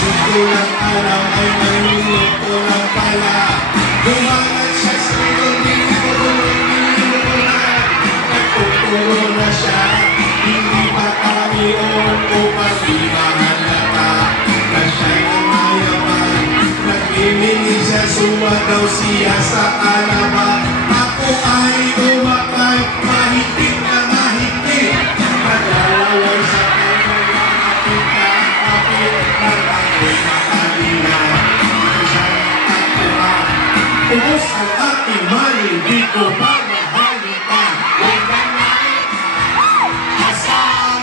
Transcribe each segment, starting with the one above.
Di ko lang alam ay may minuto lang pala. Bumangat siya sa likod, hindi ko na. Nagtuturo na siya, hindi pa kami upang di mahalata. Na siya'y namayaman, nagmimingin siya, suwa daw siya sa alaman. Ako ay umakay, mahigpit na mahigpit. Naglalaway sa kanyang kapit na kapit. At ako'y makalina, siya'y nakakuha. Ubos ang aking mali, di ko pa mahalin pa. Huwag ka na asal,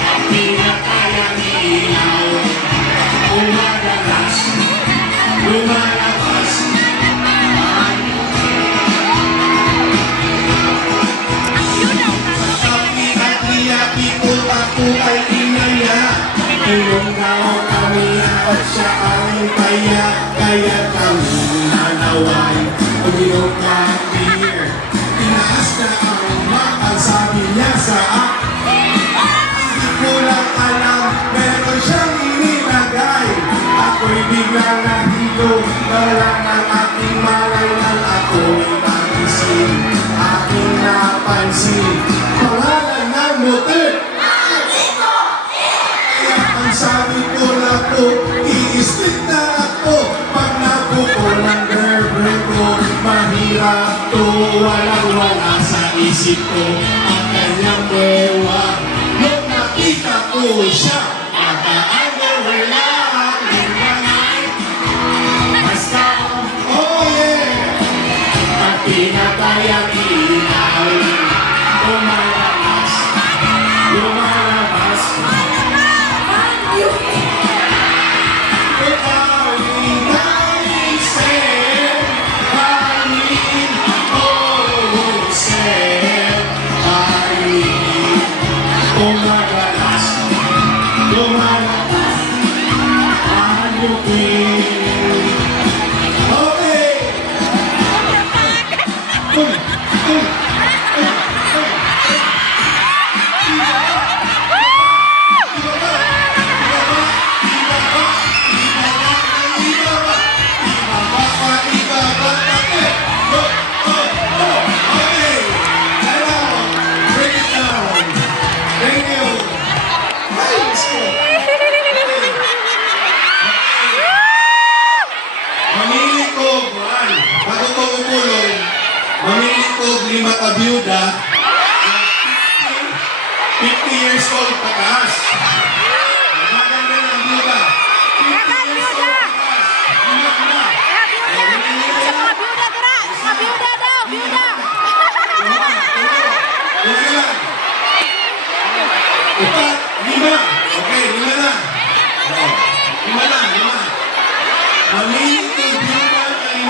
ang pinakayang ilaw. Umadalas, lumalabas. Ako ay inaya, tinunggaw kami at siya ay kaya. Kaya kami nanaway, umiyok na beer. Tinaas na ang makal, sabi niya sa akin. Hindi ko lang alam, meron siyang inilagay. Ako'y biglang nahilo, walang ang aking malay nang ako'y nagising. Aking napansin, pangalan ng motor. Sabi ko na po, i-stick na ako. Pag nabuko ng girlfriend ko, mahirap to. Walang-wala sa isip ko ang kanyang bewa. Nung nakita ko siya, naka-underwear lang. Basta, oh yeah, ang pinatay ang ilaw. Lumalabas, lumalabas. Lumalakas, lumalakas, anyukin. Okay! Mamili ko 5 ka-byuda, 50 years old pataas. Maganda ng byuda. 50 years old pataas. Lima lang. Upat, 5. Okay, 5 lang. 5 lang, 5. Mamili ko byuda ng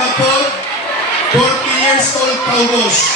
40 years old paubos.